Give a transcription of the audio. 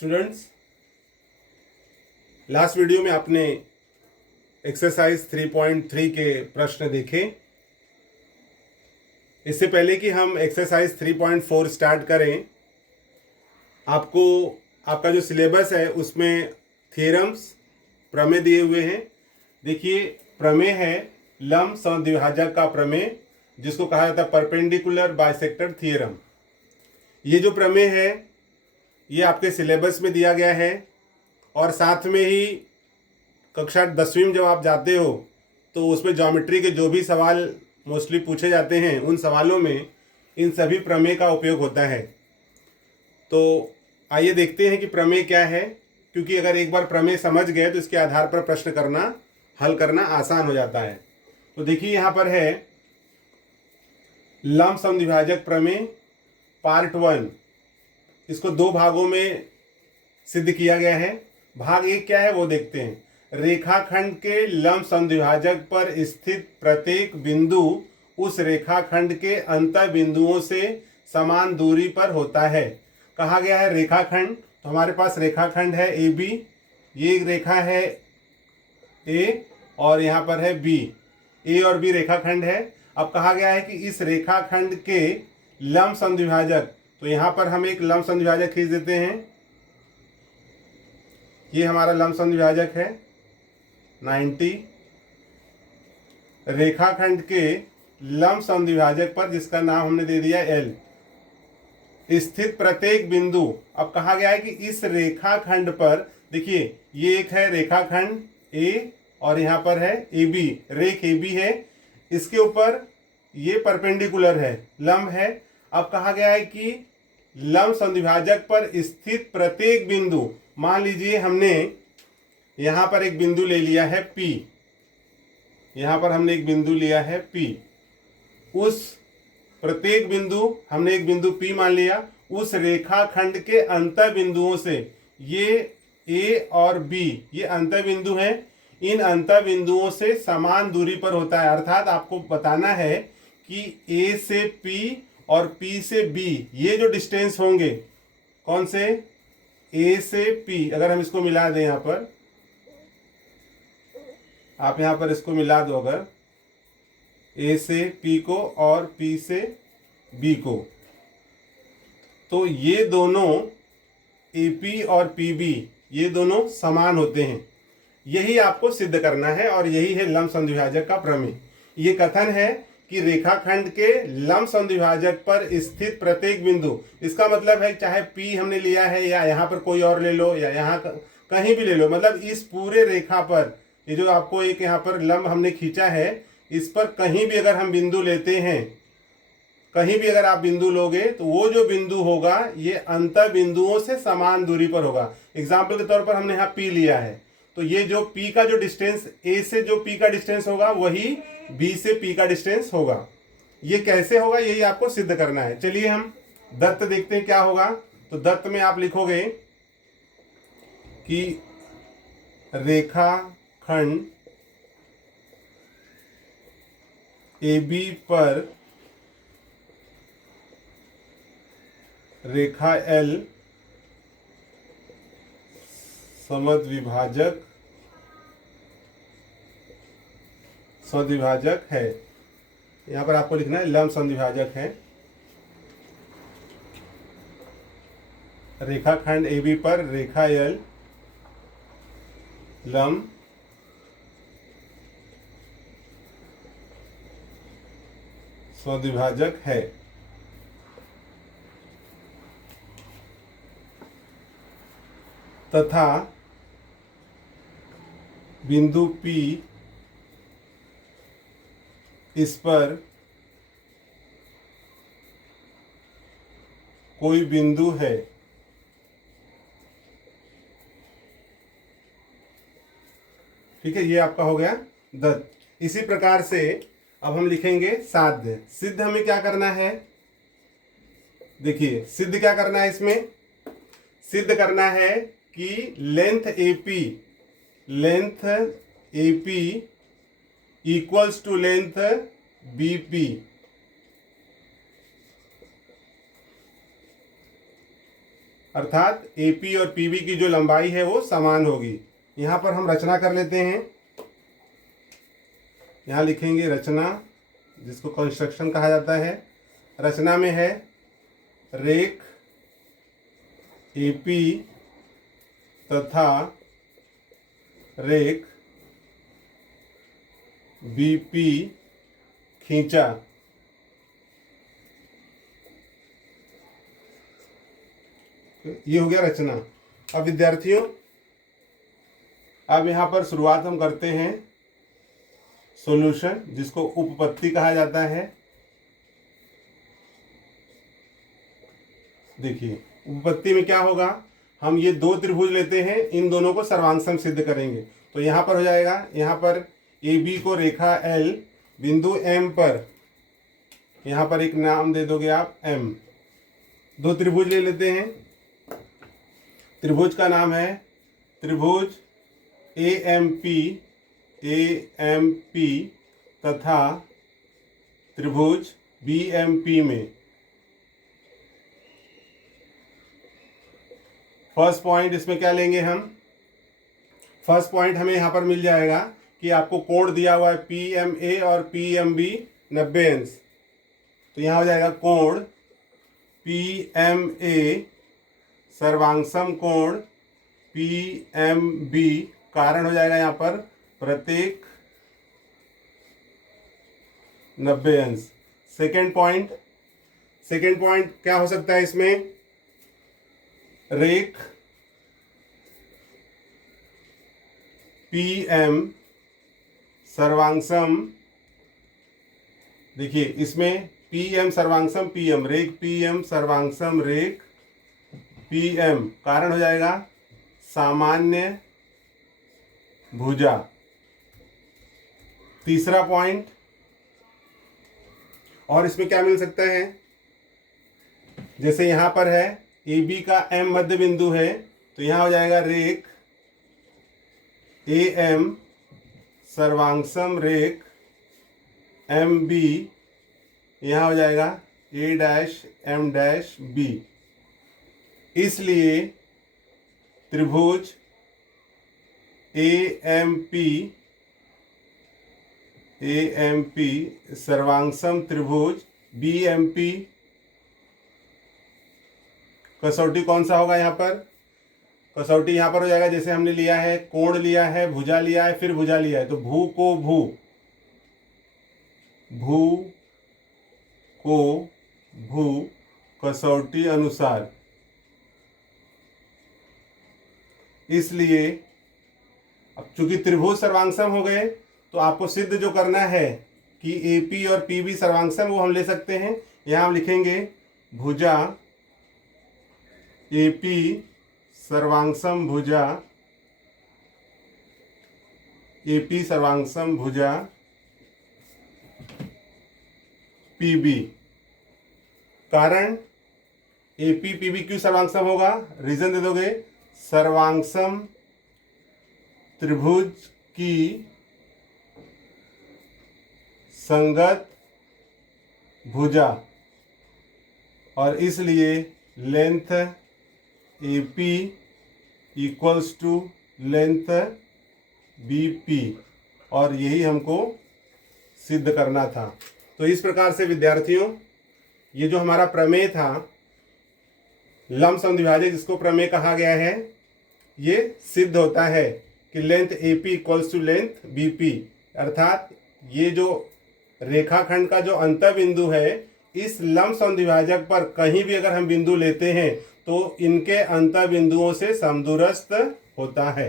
Students, last video में आपने exercise 3.3 के प्रश्न देखे। इससे पहले कि हम एक्सरसाइज 3.4 स्टार्ट करें, आपको आपका जो सिलेबस है उसमें थियरम्स प्रमेय दिए हुए हैं। देखिए, प्रमेय है लंब समद्विभाजक का प्रमेय, जिसको कहा जाता है परपेंडिकुलर बाइसेक्टर थियरम। ये जो प्रमेय है ये आपके सिलेबस में दिया गया है और साथ में ही कक्षा 10वीं में जब आप जाते हो तो उसमें ज्योमेट्री के जो भी सवाल मोस्टली पूछे जाते हैं उन सवालों में इन सभी प्रमेय का उपयोग होता है। तो आइए देखते हैं कि प्रमेय क्या है, क्योंकि अगर एक बार प्रमेय समझ गए तो इसके आधार पर प्रश्न करना, हल करना आसान हो जाता है। तो देखिए, यहाँ पर है लंब समद्विभाजक प्रमेय पार्ट 1। इसको दो भागों में सिद्ध किया गया है। भाग एक क्या है वो देखते हैं। रेखाखंड के लंब समद्विभाजक पर स्थित प्रत्येक बिंदु उस रेखाखंड के अंतर बिंदुओं से समान दूरी पर होता है। कहा गया है रेखाखंड, तो हमारे पास रेखाखंड है ए बी, ये रेखा है ए और यहाँ पर है बी। ए और बी रेखाखंड है। अब कहा गया है कि इस रेखाखंड के लंब समद्विभाजक, तो यहाँ पर हम एक लंब समद्विभाजक खींच देते हैं। ये हमारा लंब समद्विभाजक है 90। रेखाखंड के लंब समद्विभाजक पर, जिसका नाम हमने दे दिया एल, स्थित प्रत्येक बिंदु। अब कहा गया है कि इस रेखाखंड पर, देखिए ये एक है रेखाखंड ए और यहाँ पर है ए बी, रेख ए बी है, इसके ऊपर ये परपेंडिकुलर है, लंब है। अब कहा गया है कि लंब समद्विभाजक पर स्थित प्रत्येक बिंदु, मान लीजिए हमने यहां पर एक बिंदु ले लिया है P, यहां पर हमने एक बिंदु लिया है P, उस प्रत्येक बिंदु, हमने एक बिंदु P मान लिया, उस रेखाखंड के अंतर बिंदुओं से, ये A और B ये अंतर बिंदु हैं, इन अंतर बिंदुओं से समान दूरी पर होता है। अर्थात आपको बताना है कि A से P और P से B ये जो डिस्टेंस होंगे, कौन से, A से P, अगर हम इसको मिला दें, यहाँ पर आप यहाँ पर इसको मिला दो, अगर A से P को और P से B को, तो ये दोनों AP और PB ये दोनों समान होते हैं। यही आपको सिद्ध करना है और यही है लंब समद्विभाजक का प्रमेय। ये कथन है कि रेखाखंड के लंब समद्विभाजक पर स्थित प्रत्येक बिंदु, इसका मतलब है चाहे P हमने लिया है या यहाँ पर कोई और ले लो या यहाँ कहीं भी ले लो, मतलब इस पूरे रेखा पर, ये जो आपको एक यहाँ पर लंब हमने खींचा है, इस पर कहीं भी अगर हम बिंदु लेते हैं, कहीं भी अगर आप बिंदु लोगे तो वो जो बिंदु होगा ये अंतर बिंदुओं से समान दूरी पर होगा। एग्जाम्पल के तौर पर हमने यहाँ P लिया है, तो ये जो P का जो डिस्टेंस, A से जो P का डिस्टेंस होगा वही B से P का डिस्टेंस होगा। ये कैसे होगा, यही आपको सिद्ध करना है। चलिए हम दत्त देखते हैं क्या होगा। तो दत्त में आप लिखोगे कि रेखाखंड AB पर रेखा L समद्विभाजक है। यहाँ पर आपको लिखना है लंब समद्विभाजक है। रेखाखंड AB पर रेखा L लंब समद्विभाजक है। तथा बिंदु P इस पर कोई बिंदु है। ठीक है, ये आपका हो गया दत्त। इसी प्रकार से अब हम लिखेंगे साध्य। सिद्ध हमें क्या करना है, देखिए सिद्ध क्या करना है, इसमें सिद्ध करना है कि length AP equals to length BP। अर्थात AP और PB की जो लंबाई है वो समान होगी। यहाँ पर हम रचना कर लेते हैं। यहाँ लिखेंगे रचना, जिसको कंस्ट्रक्शन कहा जाता है। रचना में है रेख AP तथा रेख BP खींचा। ये हो गया रचना। अब विद्यार्थियों, अब यहाँ पर शुरुआत हम करते हैं सॉल्यूशन, जिसको उपपत्ति कहा जाता है। देखिए उपपत्ति में क्या होगा, हम ये दो त्रिभुज लेते हैं, इन दोनों को सर्वांगसम सिद्ध करेंगे। तो यहाँ पर हो जाएगा, यहाँ पर AB को रेखा L बिंदु M पर, यहाँ पर एक नाम दे दोगे आप M। दो त्रिभुज ले लेते हैं। त्रिभुज का नाम है त्रिभुज AMP तथा त्रिभुज BMP में फर्स्ट पॉइंट इसमें क्या लेंगे हम। फर्स्ट पॉइंट हमें यहाँ पर मिल जाएगा कि आपको कोण दिया हुआ है PMA और PMB 90 अंश। तो यहाँ हो जाएगा कोण PMA सर्वांगसम कोण PMB, कारण हो जाएगा यहाँ पर प्रत्येक 90 अंश। सेकेंड पॉइंट क्या हो सकता है इसमें, रेख PM सर्वांगसम, देखिए इसमें PM सर्वांगसम PM, रेख PM सर्वांगसम रेख PM, कारण हो जाएगा सामान्य भुजा। तीसरा पॉइंट, और इसमें क्या मिल सकता है, जैसे यहां पर है AB का M मध्य बिंदु है, तो यहां हो जाएगा रेख AM सर्वांगसम रेख MB, यहां हो जाएगा A', M', B। इसलिए त्रिभुज AMP सर्वांगसम त्रिभुज BMP, कसौटी कौन सा होगा यहाँ पर, कसौटी यहाँ पर हो जाएगा, जैसे हमने लिया है कोण लिया है, भुजा लिया है, फिर भुजा लिया है, तो भू को भू कसौटी अनुसार। इसलिए अब चूंकि त्रिभुज सर्वांगसम हो गए, तो आपको सिद्ध जो करना है कि AP और PB सर्वांगसम, वो हम ले सकते हैं। यहाँ हम लिखेंगे भुजा AP सर्वांगसम भुजा, AP सर्वांगसम भुजा PB, कारण AP PB क्यों सर्वांगसम होगा, रीजन दे दोगे, सर्वांगसम त्रिभुज की संगत भुजा, और इसलिए length AP equals to length BP, और यही हमको सिद्ध करना था। तो इस प्रकार से विद्यार्थियों, ये जो हमारा प्रमेय था लंब समद्विभाजक, जिसको प्रमेय कहा गया है, ये सिद्ध होता है कि length AP equals to length BP, अर्थात ये जो रेखाखंड का जो अंत बिंदु है, इस लंब समद्विभाजक पर कहीं भी अगर हम बिंदु लेते हैं तो इनके अंत बिंदुओं से समदूरस्थ होता है।